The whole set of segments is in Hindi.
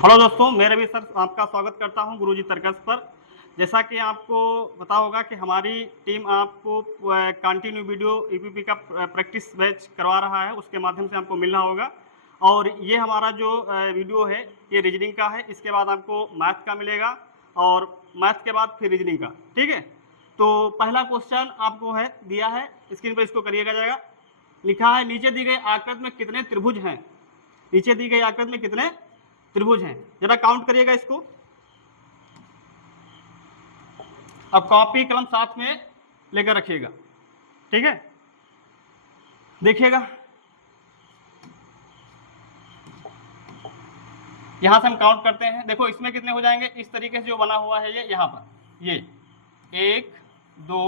हेलो दोस्तों, मैं रवि सर आपका स्वागत करता हूं गुरुजी तर्कस पर। जैसा कि आपको पता होगा कि हमारी टीम आपको कंटिन्यू वीडियो ईपीपी का प्रैक्टिस बैच करवा रहा है, उसके माध्यम से आपको मिलना होगा। और ये हमारा जो वीडियो है ये रीजनिंग का है, इसके बाद आपको मैथ का मिलेगा और मैथ के बाद फिर रीजनिंग का। ठीक है, तो पहला क्वेश्चन आपको है दिया है, स्क्रीन पर इसको करिएगा जाएगा। लिखा है नीचे दी गई आकृति में कितने त्रिभुज हैं। नीचे दी गई आकृति में कितने त्रिभुज हैं, जरा काउंट करिएगा इसको। अब कॉपी कलम साथ में लेकर रखिएगा, ठीक है। देखिएगा, यहां से हम काउंट करते हैं। देखो इसमें कितने हो जाएंगे, इस तरीके से जो बना हुआ है ये यहां पर ये 1 2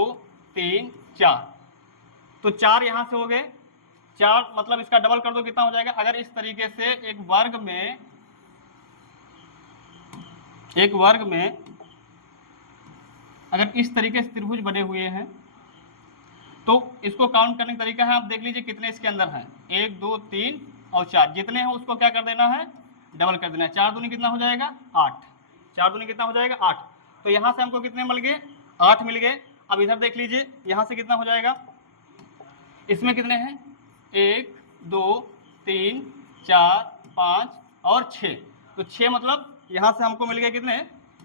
3 4, तो 4 यहां से हो गए। 4 मतलब इसका डबल कर दो, कितना हो जाएगा। अगर इस तरीके से एक वर्ग में अगर इस तरीके से त्रिभुज बने हुए हैं तो इसको काउंट करने का तरीका है, आप देख लीजिए कितने इसके अंदर हैं। 1 2 3 और 4, जितने हैं उसको क्या कर देना है, डबल कर देना है। 4 दूनी कितना हो जाएगा 8, 4 दूनी कितना हो जाएगा 8। तो यहां से हमको कितने मिल गए, 8 मिल गए। अब इधर देख लीजिए, यहां से कितना हो जाएगा, इसमें कितने हैं 1 2 3 4 5 और 6, तो 6 मतलब यहां से हमको मिल गए कितने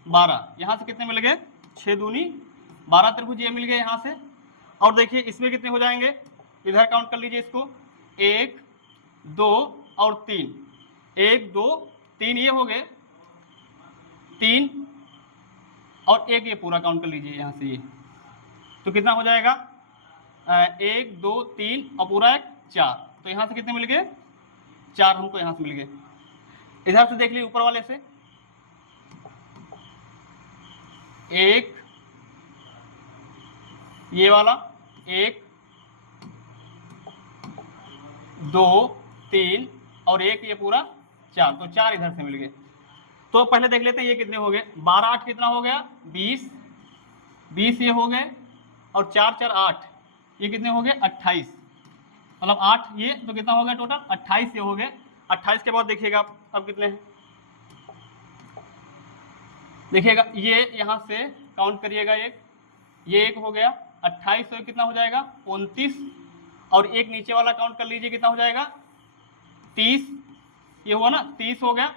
12। यहां से कितने मिल गए 6 दूनी 12 त्रिभुज ये मिल गए यहां से। और देखिए इसमें कितने हो जाएंगे, इधर काउंट कर लीजिए इसको, 1 2 और 3, 1 2 3 ये हो गए, 3 और 1 ये पूरा काउंट कर लीजिए यहां से ये, तो कितना हो जाएगा 1 2 3 और पूरा 1 4, तो यहां से कितने मिल गए 4 हमको यहां से मिल गए। इधर से देख लीजिए ऊपर वाले से, 1 ये वाला 1 2 3 और 1 ये पूरा 4, तो 4 इधर से मिल गए। तो पहले देख लेते हैं ये कितने हो गए, 12 8 कितना हो गया 20, 20 ये हो गए और 4 4 8 ये कितने हो गए 28, मतलब 8 ये, तो कितना हो गया टोटल 28 ये हो गए। 28 के बाद देखिएगा अब कितने हैं, देखिएगा ये यहां से काउंट करिएगा, ये 1 हो गया, 28 तो कितना हो जाएगा 29, और एक नीचे वाला काउंट कर लीजिए कितना हो जाएगा 30, ये हुआ ना 30 हो गया।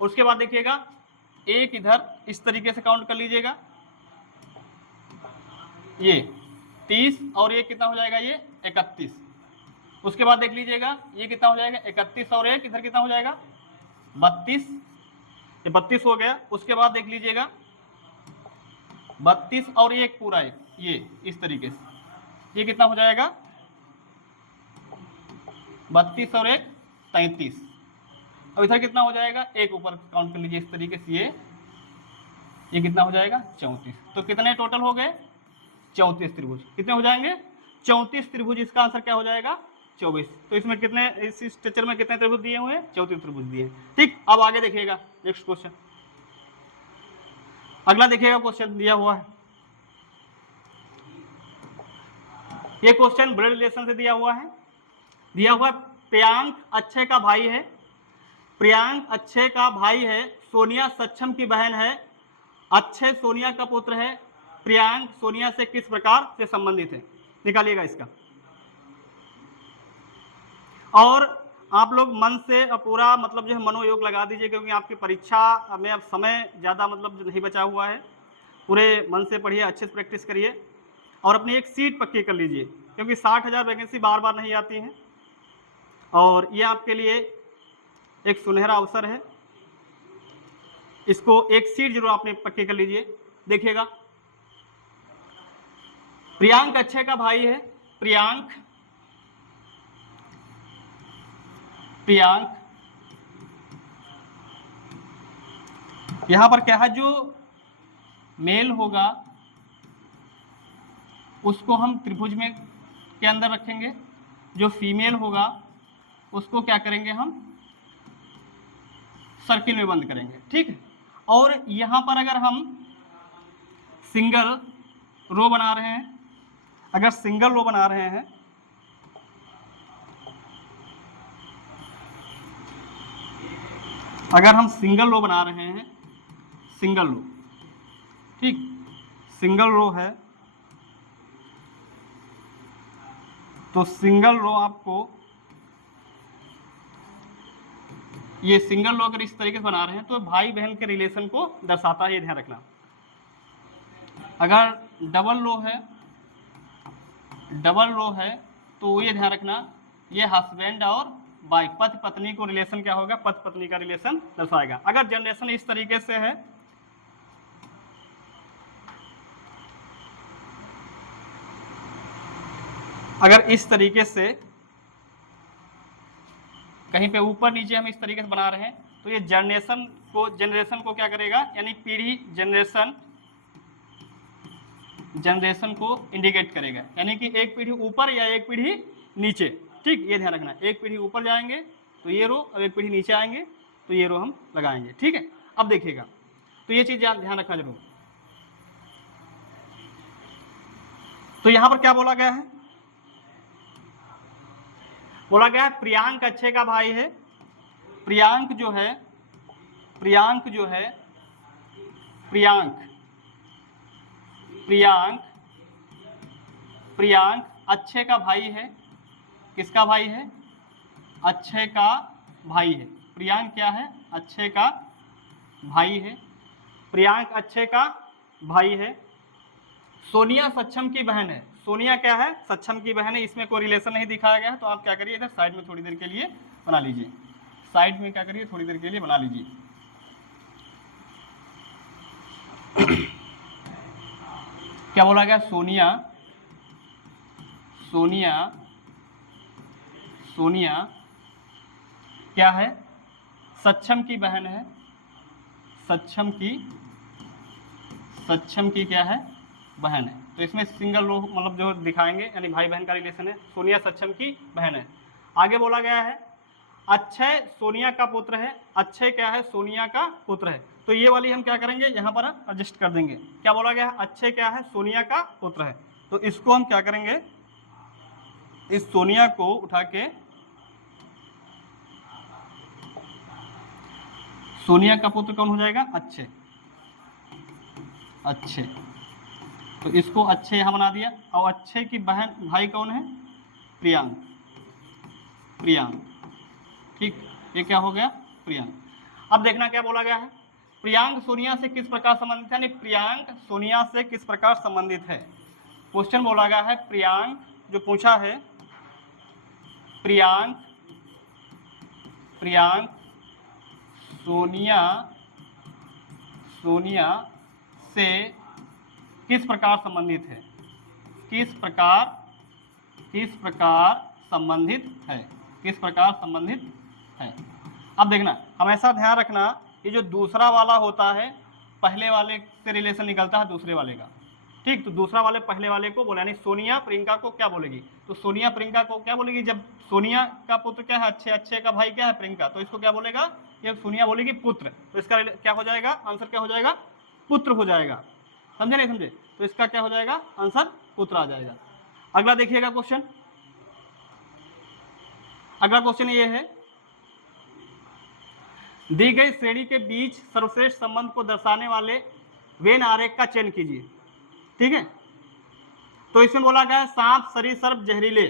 उसके बाद देखिएगा एक इधर इस तरीके से काउंट कर लीजिएगा, ये 30 और एक कितना हो जाएगा ये 31। उसके बाद देख लीजिएगा ये कितना हो जाएगा 31 और एक इधर कितना हो जाएगा 32, ये 32 हो गया। उसके बाद देख लीजिएगा 32 और एक पूरा एक, ये इस तरीके से ये कितना हो जाएगा 32 और एक 33। अब इधर कितना हो जाएगा, एक ऊपर काउंट कर लीजिए इस तरीके से, ये कितना हो जाएगा 34। तो कितने टोटल हो गए 34 त्रिभुज। कितने हो जाएंगे 34 त्रिभुज। इसका आंसर क्या हो जाएगा 24। तो इसमें कितने, इस स्ट्रक्चर में कितने त्रिभुज दिए हुए हैं 34 त्रिभुज दिए हैं। ठीक, अब आगे देखिएगा नेक्स्ट क्वेश्चन, अगला देखिएगा क्वेश्चन दिया हुआ है। ये क्वेश्चन ब्लड रिलेशन से दिया हुआ है। प्रियांक अक्षय का भाई है, प्रियांक अक्षय का भाई है, सोनिया सक्षम की बहन है, अक्षय सोनिया का पुत्र है, प्रियांक सोनिया से किस प्रकार से संबंधित है। निकालिएगा इसका, और आप लोग मन से पूरा मतलब जो है मनोयोग लगा दीजिए, क्योंकि आपकी परीक्षा में अब समय ज़्यादा मतलब नहीं बचा हुआ है। पूरे मन से पढ़िए, अच्छे से प्रैक्टिस करिए और अपनी एक सीट पक्की कर लीजिए, क्योंकि 60,000 वैकेंसी बार बार नहीं आती हैं और ये आपके लिए एक सुनहरा अवसर है। इसको एक सीट जरूर आपने पक्की कर लीजिए। देखिएगा, प्रियांक अक्षय का भाई है, प्रियांक यहां पर क्या है, जो मेल होगा उसको हम त्रिभुज में के अंदर रखेंगे, जो फीमेल होगा उसको क्या करेंगे हम सर्किल में बंद करेंगे। ठीक है, और यहां पर अगर हम सिंगल रो बना रहे हैं, अगर सिंगल रो बना रहे हैं अगर हम सिंगल रो बना रहे हैं, सिंगल रो, ठीक, सिंगल रो है, तो सिंगल रो आपको, ये सिंगल रो अगर इस तरीके से बना रहे हैं तो भाई बहन के रिलेशन को दर्शाता है, ये ध्यान रखना। अगर डबल रो है, डबल रो है तो ये ध्यान रखना, ये हस्बैंड और वाइफ, पति पत्नी को रिलेशन क्या होगा, पति पत्नी का रिलेशन दर्शाएगा। अगर जनरेशन इस तरीके से है, अगर इस तरीके से कहीं पे ऊपर नीचे हम इस तरीके से बना रहे हैं तो ये जनरेशन को क्या करेगा, यानी पीढ़ी, जनरेशन को इंडिकेट करेगा, यानी कि एक पीढ़ी ऊपर या एक पीढ़ी नीचे, ठीक, ये ध्यान रखना। एक पीढ़ी ऊपर जाएंगे तो ये रो, और एक पीढ़ी नीचे आएंगे तो ये रो हम लगाएंगे, ठीक है। अब देखिएगा, तो ये चीज ध्यान रखना जरूर। तो यहां पर क्या बोला गया है, बोला गया है प्रियांक अच्छे का भाई है। प्रियांक जो है, प्रियांक जो है, प्रियांक प्रियांक प्रियांक अच्छे का भाई है। किसका भाई है, अच्छे का भाई है। प्रियांक क्या है, अच्छे का भाई है। प्रियांक अच्छे का भाई है। सोनिया सक्षम की बहन है। सोनिया क्या है, सक्षम की बहन है। इसमें कोई रिलेशन नहीं दिखाया गया है, तो आप क्या करिए, इधर साइड में थोड़ी देर के लिए बना लीजिए, साइड में क्या करिए, थोड़ी देर के लिए बना लीजिए। क्या बोला गया, सोनिया, सोनिया, सोनिया क्या है, सक्षम की बहन है। सक्षम की क्या है, बहन है। तो इसमें सिंगल रो मतलब जो दिखाएंगे, यानी भाई बहन का रिलेशन है। सोनिया सक्षम की बहन है। आगे बोला गया है अक्षय सोनिया का पुत्र है। अक्षय क्या है, सोनिया का पुत्र है। तो ये वाली हम क्या करेंगे, यहाँ पर एडजस्ट कर देंगे। क्या बोला गया है, अक्षय क्या है, सोनिया का पुत्र है। तो इसको हम क्या करेंगे, इस सोनिया को उठा के, सोनिया का पुत्र कौन हो जाएगा, अक्षय, अक्षय। तो इसको अक्षय यहाँ बना दिया। और अक्षय की बहन, भाई कौन है, प्रियांक, प्रियांक, ठीक, ये क्या हो गया, प्रियांक। अब देखना क्या बोला गया है, प्रियांक सोनिया से किस प्रकार संबंधित है, यानी प्रियांक सोनिया से किस प्रकार संबंधित है। क्वेश्चन बोला गया है, प्रियांक जो पूछा है, प्रियांक सोनिया से किस प्रकार संबंधित है, किस प्रकार संबंधित है, किस प्रकार संबंधित है। अब देखना, हमेशा ध्यान रखना, ये जो दूसरा वाला होता है, पहले वाले से रिलेशन निकलता है दूसरे वाले का, ठीक। तो दूसरा वाले पहले वाले को बोला, यानी सोनिया प्रियंका को क्या बोलेगी, तो सोनिया प्रियंका को क्या बोलेगी, जब सोनिया का पुत्र क्या है, अच्छे, अच्छे का भाई क्या है, प्रियंका, तो इसको क्या बोलेगा, ये सोनिया बोलेगी पुत्र। तो इसका क्या हो जाएगा, आंसर क्या हो जाएगा, पुत्र हो जाएगा। समझे नहीं समझे, तो इसका क्या हो जाएगा, आंसर पुत्र आ जाएगा। अगला देखिएगा क्वेश्चन, अगला क्वेश्चन ये है, दी गई श्रेणी के बीच सर्वश्रेष्ठ संबंध को दर्शाने वाले वेन आरेख का चयन कीजिए, ठीक है। तो इसमें बोला गया है सांप सरीसृप जहरीले,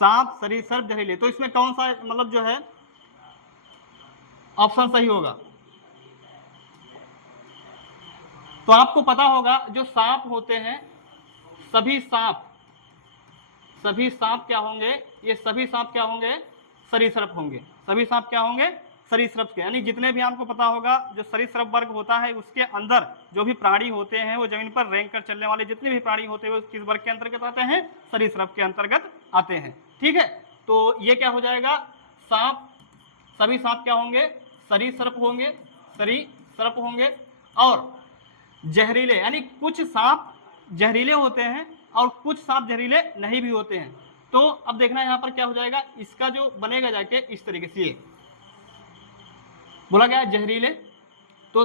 सांप सरीसृप जहरीले। तो इसमें कौन सा मतलब जो है ऑप्शन सही होगा, तो आपको पता होगा जो सांप होते हैं, सभी सांप क्या होंगे, ये सभी सांप क्या होंगे, सरीसृप होंगे। सभी सांप क्या होंगे, सरीसृप के, यानी जितने भी आपको पता होगा जो सरीसृप वर्ग होता है, उसके अंदर जो भी प्राणी होते हैं, वो जमीन पर रेंग कर चलने वाले जितने भी प्राणी होते हैं, वो किस वर्ग के अंतर्गत आते हैं, सरीसृप के अंतर्गत आते हैं, ठीक है। तो ये क्या हो जाएगा, सांप, सभी सांप क्या होंगे, सरीसृप होंगे, सरीसृप होंगे। और जहरीले, यानी कुछ सांप जहरीले होते हैं और कुछ सांप जहरीले नहीं भी होते हैं। तो अब देखना यहाँ पर क्या हो जाएगा, इसका जो बनेगा जाके इस तरीके से, ये बोला गया जहरीले, तो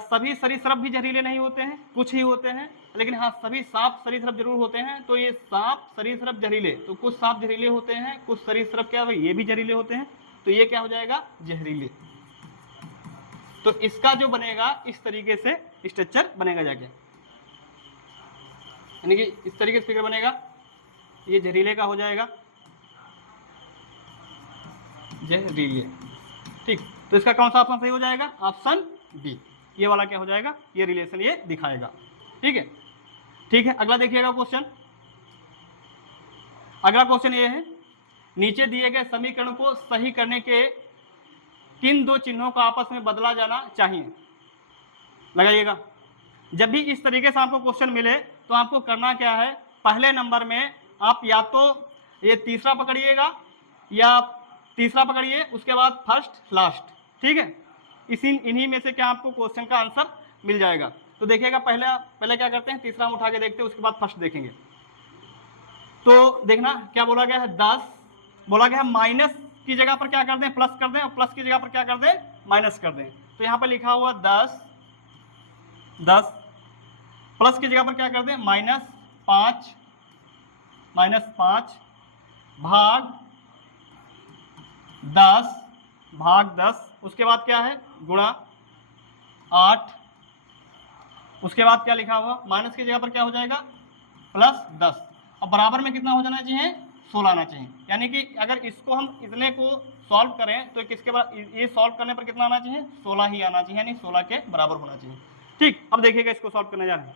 सभी सरीसृप भी जहरीले नहीं होते हैं, कुछ ही होते हैं, लेकिन हाँ सभी सांप सरीसृप जरूर होते हैं। तो ये सांप सरीसृप जहरीले, तो कुछ सांप जहरीले होते हैं, कुछ सरीसृप क्या है, ये भी जहरीले होते हैं। तो ये क्या हो जाएगा, जहरीले। तो इसका जो बनेगा इस तरीके से स्ट्रक्चर बनेगा जाके, यानी कि इस तरीके से फिगर बनेगा, ये जहरीले का हो जाएगा, जहरीले। ठीक, तो इसका कौन सा ऑप्शन सही हो जाएगा, ऑप्शन बी, ये वाला क्या हो जाएगा, ये रिलेशन ये दिखाएगा। ठीक है, ठीक है। अगला देखिएगा क्वेश्चन, अगला क्वेश्चन ये है, नीचे दिए गए समीकरण को सही करने के किन दो चिन्हों का आपस में बदला जाना चाहिए। लगाइएगा, जब भी इस तरीके से आपको क्वेश्चन मिले तो आपको करना क्या है, पहले नंबर में आप या तो ये तीसरा पकड़िएगा या तीसरा पकड़िए, उसके बाद फर्स्ट लास्ट। ठीक है, इन्हीं में से क्या आपको क्वेश्चन का आंसर मिल जाएगा। तो देखिएगा, पहले क्या करते हैं, तीसरा हम उठा के देखते हैं, उसके बाद फर्स्ट देखेंगे। तो देखना क्या बोला गया है, 10 बोला गया है, माइनस की जगह पर क्या कर दें, प्लस कर दें, और प्लस की जगह पर क्या कर दें, माइनस कर दें। तो यहाँ पर लिखा हुआ 10, प्लस की जगह पर क्या कर दें, -5 भाग 10 उसके बाद क्या है, गुणा 8, उसके बाद क्या लिखा हुआ, माइनस की जगह पर क्या हो जाएगा, +10, और बराबर में कितना हो जाना चाहिए, 16 आना चाहिए। यानी कि अगर इसको हम इतने को सॉल्व करें तो किसके बाद, ये सॉल्व करने पर कितना आना चाहिए, 16 ही आना चाहिए, यानी 16 के बराबर होना चाहिए। ठीक, अब देखिएगा, इसको सॉल्व करने जा रहे हैं।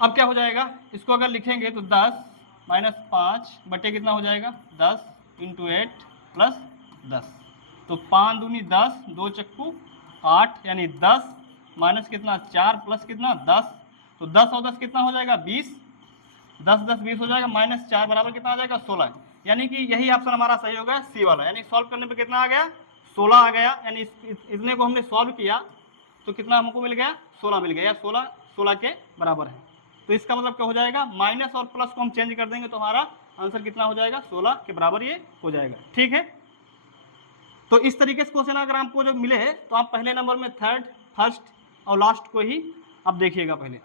अब क्या हो जाएगा, इसको अगर लिखेंगे तो 10 - 5 बटे कितना हो जाएगा, 10 × 8 + 10, तो 5 दूनी 10, 2 चक्कू 8, यानी 10 माइनस कितना 4 प्लस कितना 10, तो 10 और 10 कितना हो जाएगा, 20, 10 10 20 हो जाएगा, -4 बराबर कितना आ जाएगा, 16। यानी कि यही ऑप्शन हमारा सही होगा, सी वाला। यानी सॉल्व करने पे कितना आ गया, 16 आ गया। यानी इतने को हमने सॉल्व किया तो कितना हमको मिल गया, 16 मिल गया, या 16 के बराबर है। तो इसका मतलब क्या हो जाएगा, माइनस और प्लस को हम चेंज कर देंगे तो हमारा आंसर कितना हो जाएगा, 16 के बराबर ये हो जाएगा। ठीक है, तो इस तरीके से क्वेश्चन अगर आपको जो मिले तो आप पहले नंबर में थर्ड, फर्स्ट और लास्ट को ही आप देखिएगा पहले।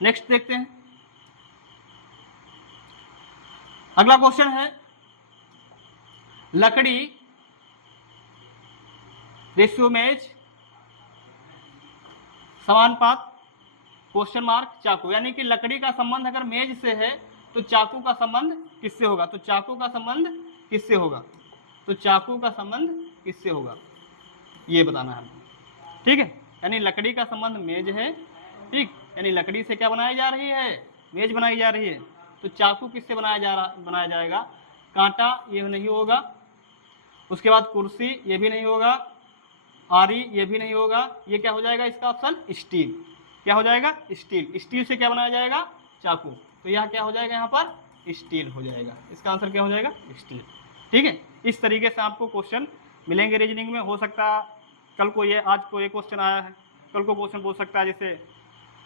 नेक्स्ट देखते हैं, अगला क्वेश्चन है, लकड़ी रेशियो मेज समानुपात क्वेश्चन मार्क चाकू। यानी कि लकड़ी का संबंध अगर मेज से है तो चाकू का संबंध किससे होगा, तो चाकू का संबंध किससे होगा, तो चाकू का संबंध किससे होगा, ये बताना है हमको। ठीक है, यानी लकड़ी का संबंध मेज है। ठीक, यानी लकड़ी से क्या बनाई जा रही है, मेज बनाई जा रही है। तो चाकू किससे बनाया जाएगा, कांटा ये नहीं होगा, उसके बाद कुर्सी ये भी नहीं होगा, आरी ये भी नहीं होगा, ये क्या हो जाएगा इसका ऑप्शन, स्टील। क्या हो जाएगा, स्टील। स्टील से क्या बनाया जाएगा, चाकू। तो यह क्या हो जाएगा, यहाँ पर स्टील हो जाएगा। इसका आंसर क्या हो जाएगा, स्टील। ठीक है, इस तरीके से आपको क्वेश्चन मिलेंगे रीजनिंग में। हो सकता कल को ये, आज को ये क्वेश्चन आया है, कल को क्वेश्चन पूछ सकता है, जैसे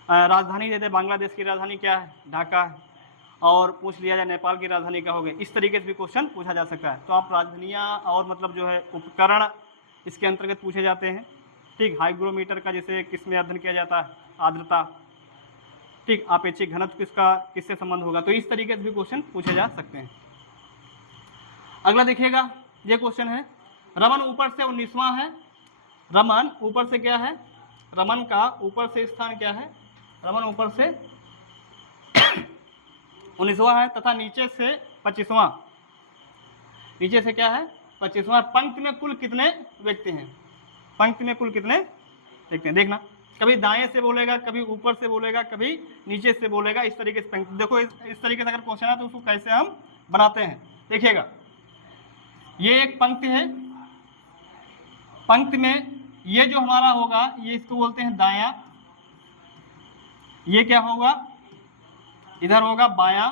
राजधानी दे दे, बांग्लादेश की राजधानी क्या है, ढाका है, और पूछ लिया जाए नेपाल की राजधानी क्या हो गई। इस तरीके से भी क्वेश्चन पूछा जा सकता है। तो आप राजधानियाँ और मतलब जो है उपकरण इसके अंतर्गत पूछे जाते हैं। ठीक, हाइग्रोमीटर का जैसे किस में अध्ययन किया जाता है, आर्द्रता। ठीक, आपेक्षिक घनत्व किससे संबंध होगा। तो इस तरीके से भी क्वेश्चन पूछे जा सकते हैं। अगला देखिएगा, ये क्वेश्चन है, रमन ऊपर से 19वां है। रमन ऊपर से क्या है, रमन का ऊपर से स्थान क्या है, रमन ऊपर से 19वां है तथा नीचे से 25वां। नीचे से क्या है, 25वां। पंक्ति में कुल कितने व्यक्ति हैं, पंक्ति में कुल कितने व्यक्ति हैं। देखना, कभी दाएं से बोलेगा, कभी ऊपर से बोलेगा, कभी नीचे से बोलेगा। इस तरीके से पंक्ति, देखो इस तरीके से अगर क्वेश्चन है तो उसको कैसे हम बनाते हैं। देखिएगा, ये एक पंक्ति है, पंक्ति में ये जो हमारा होगा ये इसको बोलते हैं दायां, ये क्या होगा, इधर होगा बायां,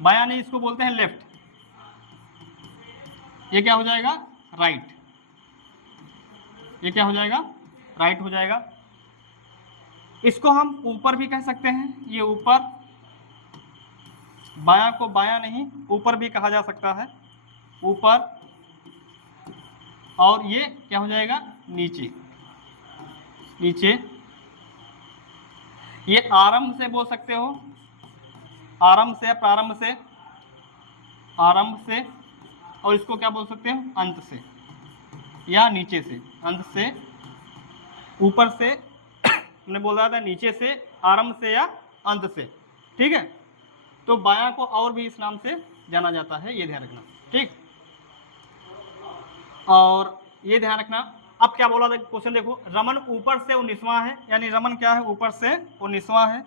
बायां नहीं, इसको बोलते हैं लेफ्ट। ये क्या हो जाएगा, राइट। ये क्या हो जाएगा, राइट हो जाएगा। इसको हम ऊपर भी कह सकते हैं, ये ऊपर, बायां को बायां नहीं ऊपर भी कहा जा सकता है, ऊपर। और ये क्या हो जाएगा, नीचे, नीचे। ये आरंभ से बोल सकते हो, आरंभ से, प्रारंभ से, आरंभ से, और इसको क्या बोल सकते हैं, अंत से या नीचे से। अंत से, ऊपर से हमने बोल रहा था, नीचे से, आरंभ से या अंत से, ठीक है। तो बायां को और भी इस नाम से जाना जाता है, ये ध्यान रखना, ठीक। और ये ध्यान रखना, अब क्या बोला था क्वेश्चन देखो, रमन ऊपर से 19वां है, यानी रमन क्या है, ऊपर से 19वां है।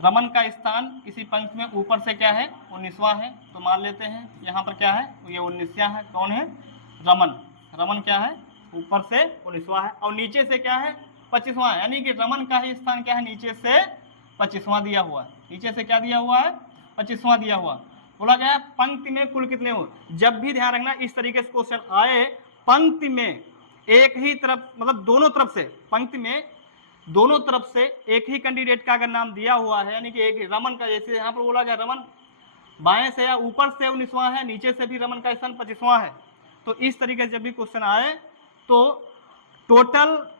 रमन का स्थान किसी पंक्ति में ऊपर से क्या है, 19वां है। तो मान लेते हैं यहाँ पर क्या है, ये 19वां है। कौन है, रमन। रमन क्या है, ऊपर से 19वां है, और नीचे से क्या है, 25वां है। यानी कि रमन का ही स्थान क्या है, नीचे से 25वां दिया हुआ है। नीचे से क्या दिया हुआ है, 25वां दिया हुआ। बोला गया है पंक्ति में कुल कितने हो। जब भी ध्यान रखना इस तरीके से क्वेश्चन आए, पंक्ति में एक ही तरफ, मतलब दोनों तरफ से, पंक्ति में दोनों तरफ से एक ही कैंडिडेट का अगर नाम दिया हुआ है, यानी कि एक रमन का, जैसे यहाँ पर बोला गया रमन बाएं से या ऊपर से 19वां है, नीचे से भी रमन का स्थान 25वां है। तो इस तरीके से जब भी क्वेश्चन आए तो टोटल,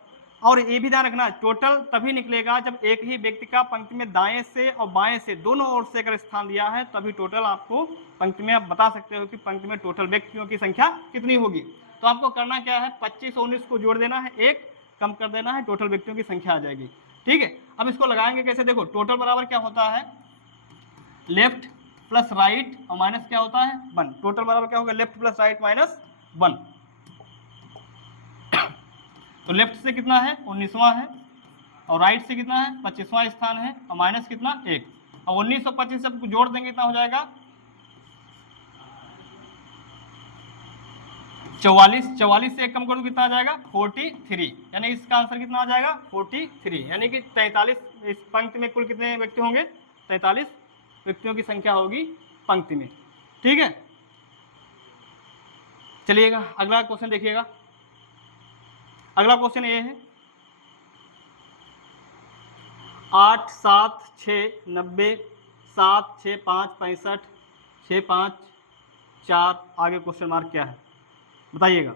और ये भी ध्यान रखना, टोटल तभी निकलेगा जब एक ही व्यक्ति का पंक्ति में दाएं से और बाएं से दोनों ओर से अगर स्थान दिया है, तभी टोटल आपको पंक्ति में आप बता सकते हो कि पंक्ति में टोटल व्यक्तियों की संख्या कितनी होगी। तो आपको करना क्या है, 25 और 19 को जोड़ देना है, एक कम कर देना है, टोटल व्यक्तियों की संख्या आ जाएगी, ठीक है। अब इसको लगाएंगे कैसे, देखो टोटल बराबर क्या होता है, लेफ्ट प्लस राइट और माइनस क्या होता है 1। टोटल बराबर क्या होगा, लेफ्ट प्लस राइट माइनस 1। तो लेफ्ट से कितना है, 19वां है, और राइट से कितना है, 25वां स्थान है, और माइनस कितना 1। और 19 और 25 सबको जोड़ देंगे, कितना हो जाएगा 44। 44 से एक कम करो कितना आ जाएगा 43। यानी इसका आंसर कितना आ जाएगा 43। यानी कि 43, इस पंक्ति में कुल कितने व्यक्ति होंगे, 43 व्यक्तियों की संख्या होगी पंक्ति में, ठीक है। चलिएगा अगला क्वेश्चन देखिएगा। अगला क्वेश्चन ये है 8 7 6 90 7 6 5 65 6 5 4, आगे क्वेश्चन मार्क क्या है बताइएगा।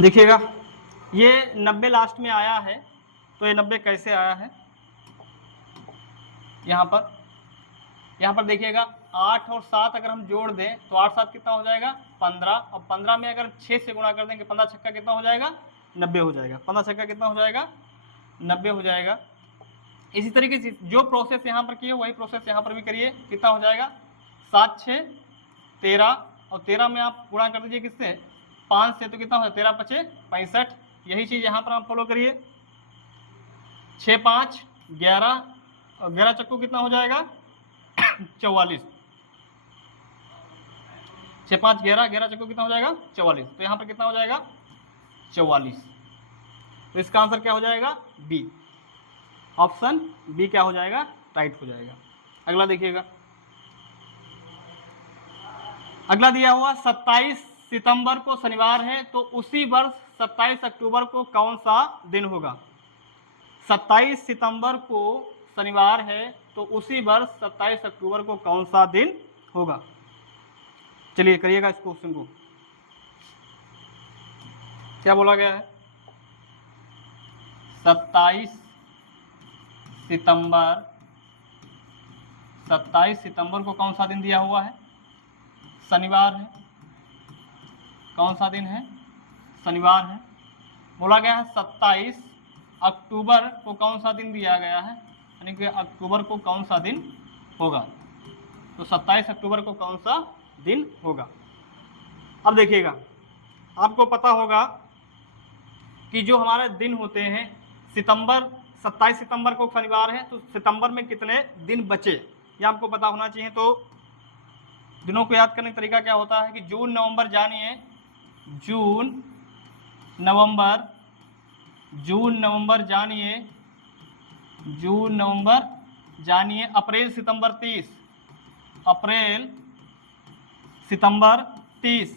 देखिएगा ये 90 लास्ट में आया है, तो ये 90 कैसे आया है, यहाँ पर देखिएगा 8 और 7 अगर हम जोड़ दें तो 8 7 कितना हो जाएगा 15, और 15 में अगर 6 से गुणा कर देंगे 15 छक्का कितना हो जाएगा 90 हो जाएगा। 15 छक्का कितना हो जाएगा 90 हो जाएगा। इसी तरीके से जो प्रोसेस यहाँ पर किए वही प्रोसेस यहाँ पर भी करिए, कितना हो जाएगा 7 6 13, और 13 में आप गुणा कर दीजिए किससे 5 से, तो कितना हो जाएगा 13 5 65। यही चीज़ यहाँ पर आप फॉलो करिए। 6 5 11, और 11 चक्कू कितना हो जाएगा 44। 6 5 11, 11 चक्कू कितना हो जाएगा 44। तो यहाँ पर कितना हो जाएगा 44। तो इसका आंसर क्या हो जाएगा बी, ऑप्शन बी क्या हो जाएगा राइट हो जाएगा। अगला देखिएगा, अगला दिया हुआ 27 सितंबर को शनिवार है, तो उसी वर्ष 27 अक्टूबर को कौन सा दिन होगा। 27 सितंबर को शनिवार है, तो उसी वर्ष 27 अक्टूबर को कौन सा दिन होगा। चलिए करिएगा इस क्वेश्चन को, क्या बोला गया है 27 सितंबर को कौन सा दिन दिया हुआ है, शनिवार है। कौन सा दिन है, शनिवार है। बोला गया है 27 अक्टूबर को कौन सा दिन दिया गया है, यानी कि अक्टूबर को कौन सा दिन होगा। तो 27 अक्टूबर को कौन सा दिन होगा। अब देखिएगा आपको पता होगा कि जो हमारे दिन होते हैं, सितंबर 27 सितंबर को शनिवार है, तो सितंबर में कितने दिन बचे ये आपको पता होना चाहिए। तो दिनों को याद करने का तरीका क्या होता है कि जून नवंबर जानिए, जून नवंबर जानिए, अप्रैल सितंबर 30, अप्रैल सितंबर 30,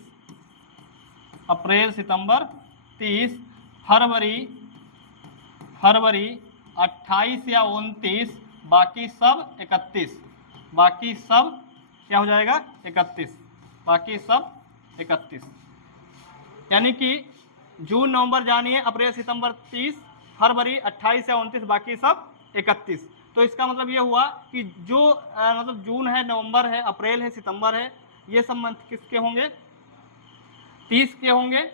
फरवरी 28 या 29, बाकी सब 31, बाकी सब क्या हो जाएगा 31, बाकी सब 31। यानी कि जून नवंबर जानिए, अप्रैल सितंबर 30, फरवरी 28 या 29, बाकी सब 31। तो इसका मतलब ये हुआ कि जो मतलब जून है, नवंबर है, अप्रैल है, सितंबर है, ये सब मंथ किसके होंगे, 30 के होंगे।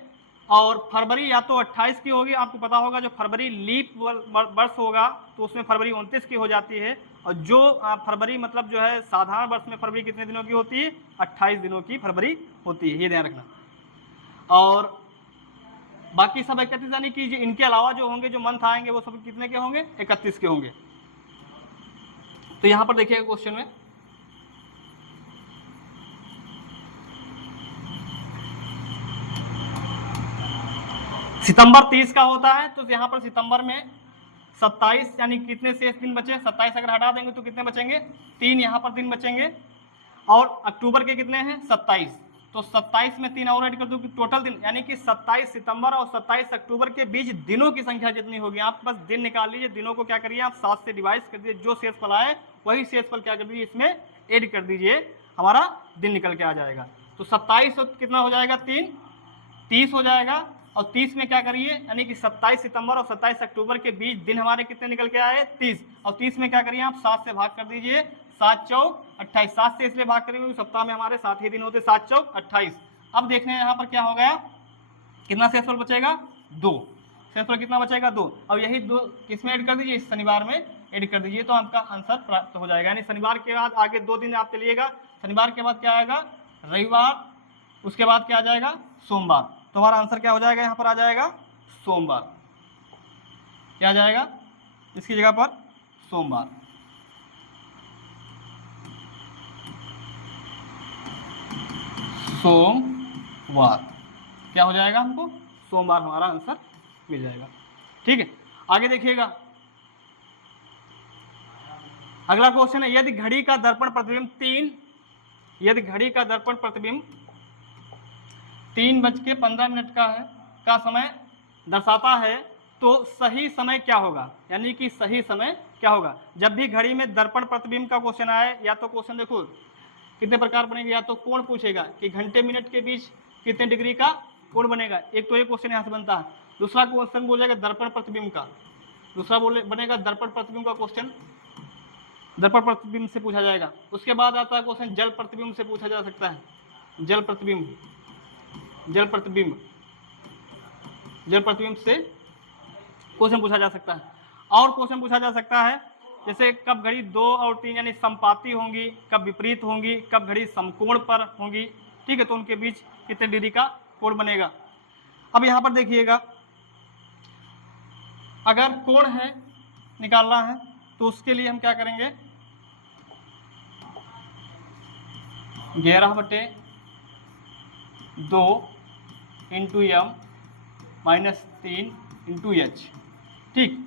और फरवरी या तो 28 की होगी, आपको पता होगा जो फरवरी लीप वर्ष होगा तो उसमें फरवरी 29 की हो जाती है, और जो फरवरी मतलब जो है साधारण वर्ष में फरवरी कितने दिनों की होती है, 28 दिनों की फरवरी होती है, ये ध्यान रखना। और बाकी सब 31, यानी कि इनके अलावा जो होंगे, जो मंथ आएंगे वो सब कितने के होंगे, 31 के होंगे। तो यहां पर देखिएगा क्वेश्चन में सितंबर 30 का होता है, तो यहाँ पर सितंबर में 27 यानी कितने शेष दिन बचे, 27 अगर हटा देंगे तो कितने बचेंगे, 3 यहाँ पर दिन बचेंगे। और अक्टूबर के कितने हैं, 27, तो 27 में 3 और ऐड कर दो कि टोटल दिन, यानी कि 27 सितंबर और 27 अक्टूबर के बीच दिनों की संख्या जितनी होगी, आप बस दिन निकाल लीजिए, दिनों को क्या करिए आप 7 से डिवाइड कर दीजिए, जो शेषफल आए वही शेषफल क्या कर दीजिए इसमें ऐड कर दीजिए, हमारा दिन निकल के आ जाएगा। तो 27 कितना हो जाएगा, 3, 30 हो जाएगा। और 30 में क्या करिए, यानी कि 27 सितंबर और 27 अक्टूबर के बीच दिन हमारे कितने निकल के आए, 30, और 30 में क्या करिए आप 7 से भाग कर दीजिए, 7 चौक 28, 7 से इसलिए भाग करेंगे सप्ताह में हमारे 7 ही दिन होते, 7 चौक 28। अब देखने यहाँ पर क्या हो गया, कितना शेषफल बचेगा, 2, शेषफल कितना बचेगा, 2। अब यही 2 किसमें ऐड कर दीजिए, इस शनिवार में ऐड कर दीजिए, तो आपका आंसर प्राप्त हो जाएगा। यानी शनिवार के बाद आगे 2 दिन आप चलिएगा, शनिवार के बाद क्या आएगा, रविवार, उसके बाद क्या आ जाएगा, सोमवार। तो हमारा आंसर क्या हो जाएगा, यहाँ पर आ जाएगा सोमवार, क्या आ जाएगा इसकी जगह पर, सोमवार। सोमवार क्या हो जाएगा, हमको सोमवार हमारा आंसर मिल जाएगा। ठीक है, आगे देखिएगा अगला क्वेश्चन है, यदि घड़ी का दर्पण प्रतिबिंब 3:15 का समय दर्शाता है तो सही समय क्या होगा, यानी कि सही समय क्या होगा। जब भी घड़ी में दर्पण प्रतिबिंब का क्वेश्चन आए, या तो क्वेश्चन देखो कितने प्रकार बनेंगे, या तो कोण पूछेगा कि घंटे मिनट के बीच कितने डिग्री का कोण बनेगा, एक तो ये क्वेश्चन यहाँ से बनता है। दूसरा क्वेश्चन बोलेगा दर्पण प्रतिबिंब का, दूसरा बनेगा दर्पण प्रतिबिंब का क्वेश्चन, दर्पण प्रतिबिंब से पूछा जाएगा। उसके बाद आता है क्वेश्चन जल प्रतिबिंब से पूछा जा सकता है, जल प्रतिबिंब से क्वेश्चन पूछा जा सकता है। और क्वेश्चन पूछा जा सकता है जैसे कब घड़ी 2 और 3 यानी समपाती होंगी, कब विपरीत होंगी, कब घड़ी समकोण पर होंगी, ठीक है, तो उनके बीच कितने डिग्री का कोण बनेगा। अब यहाँ पर देखिएगा अगर कोण है निकालना है तो उसके लिए हम क्या करेंगे, 11/2 इंटू m -3 इंटू h। ठीक,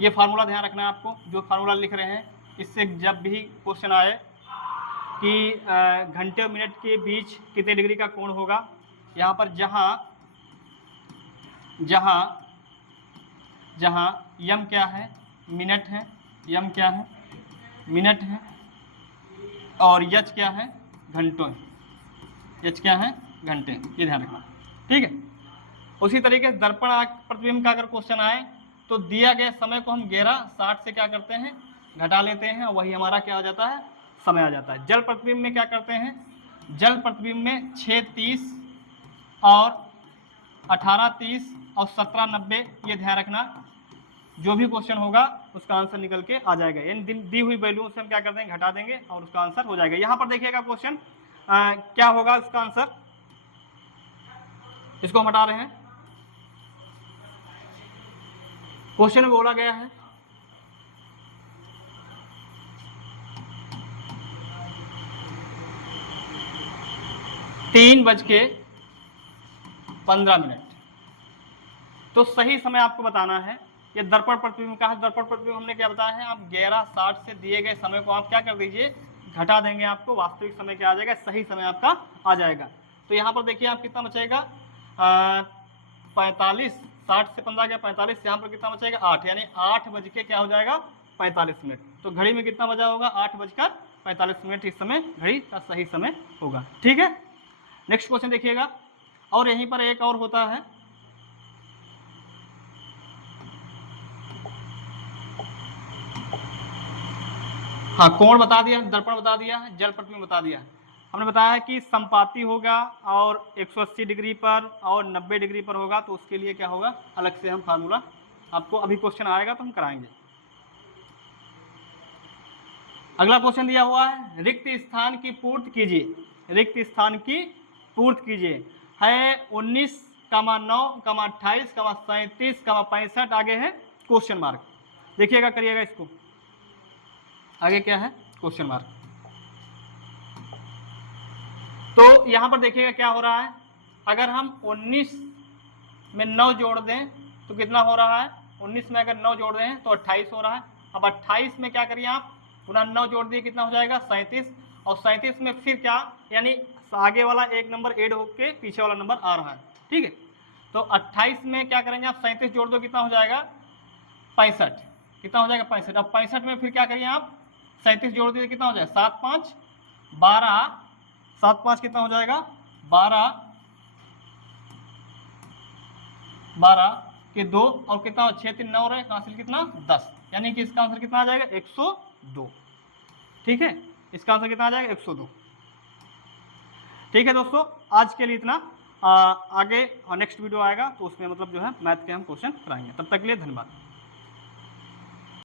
ये फार्मूला ध्यान रखना है आपको, जो फार्मूला लिख रहे हैं इससे जब भी क्वेश्चन आए कि घंटे और मिनट के बीच कितने डिग्री का कोण होगा, यहाँ पर जहाँ यम क्या है, मिनट है, यम क्या है, मिनट है, और यच क्या है, घंटों है, यच क्या है, घंटे, ये ध्यान रखना। ठीक है, उसी तरीके से दर्पण प्रतिबिंब का अगर क्वेश्चन आए तो दिया गया समय को हम 11:60 से क्या करते हैं, घटा लेते हैं, और वही हमारा क्या आ जाता है, समय आ जाता है। जल प्रतिबिंब में क्या करते हैं, जल प्रतिबिंब में 6:30 और 18:30 और 17:90, ये ध्यान रखना, जो भी क्वेश्चन होगा उसका आंसर निकल के आ जाएगा, यानी दी हुई वैल्यू से हम क्या कर देंगे, घटा देंगे और उसका आंसर हो जाएगा। यहाँ पर देखिएगा क्वेश्चन क्या होगा उसका आंसर, इसको हम हटा रहे हैं। क्वेश्चन में बोला गया है तीन 3:15, तो सही समय आपको बताना है। ये दर्पण प्रतिबिंब का है, दर्पण प्रतिबिंब हमने क्या बताया है, आप 11:60 से दिए गए समय को आप क्या कर दीजिए, घटा देंगे, आपको वास्तविक समय क्या आ जाएगा, सही समय आपका आ जाएगा। तो यहाँ पर देखिए आप कितना बचेगा, 45, 60 से 15 गया 45, यहाँ पर कितना बचेगा 8, यानी 8 बज के क्या हो जाएगा 45 मिनट। तो घड़ी में कितना बजा होगा, 8:45 इस समय घड़ी का सही समय होगा। ठीक है, नेक्स्ट क्वेश्चन देखिएगा, और यहीं पर एक और होता है, हाँ, कोण बता दिया, दर्पण बता दिया, जल प्रतिबिंब बता दिया। हमने बताया है कि संपाती होगा और 180 डिग्री पर और 90 डिग्री पर होगा, तो उसके लिए क्या होगा, अलग से हम फार्मूला, आपको अभी क्वेश्चन आएगा तो हम कराएंगे। अगला क्वेश्चन दिया हुआ है, रिक्त स्थान की पूर्ति कीजिए, रिक्त स्थान की पूर्ति कीजिए है 19, 9, 28, 37, 65, आगे है क्वेश्चन मार्क। देखिएगा, करिएगा इसको, आगे क्या है क्वेश्चन मार्क। तो यहां पर देखिएगा क्या हो रहा है, अगर हम 19 में 9 जोड़ दें तो कितना हो रहा है, 19 में अगर 9 जोड़ दें तो 28 हो रहा है। अब 28 में क्या करिए आप, पुनः 9 जोड़ दिए, कितना हो जाएगा 37, और 37 में फिर क्या, यानी आगे वाला एक नंबर ऐड होके पीछे वाला नंबर आ रहा है, ठीक है। तो 28 में क्या करेंगे आप, 37 जोड़ दो, कितना हो जाएगा 65, कितना हो जाएगा 65। अब 65 में फिर क्या करिए आप, 37 जोड़ दिए, कितना हो जाएगा 7, 5, 12, 7, 5 कितना हो जाएगा 12, 12 के 2 और कितना 6, 3, 9 रहे, हासिल कितना 10, यानी कि इसका आंसर कितना आ जाएगा 102। ठीक है, इसका आंसर कितना आ जाएगा 102। ठीक है दोस्तों, आज के लिए इतना। आगे नेक्स्ट वीडियो आएगा तो उसमें मतलब जो है मैथ के हम क्वेश्चन कराएंगे। तब तक के लिए धन्यवाद।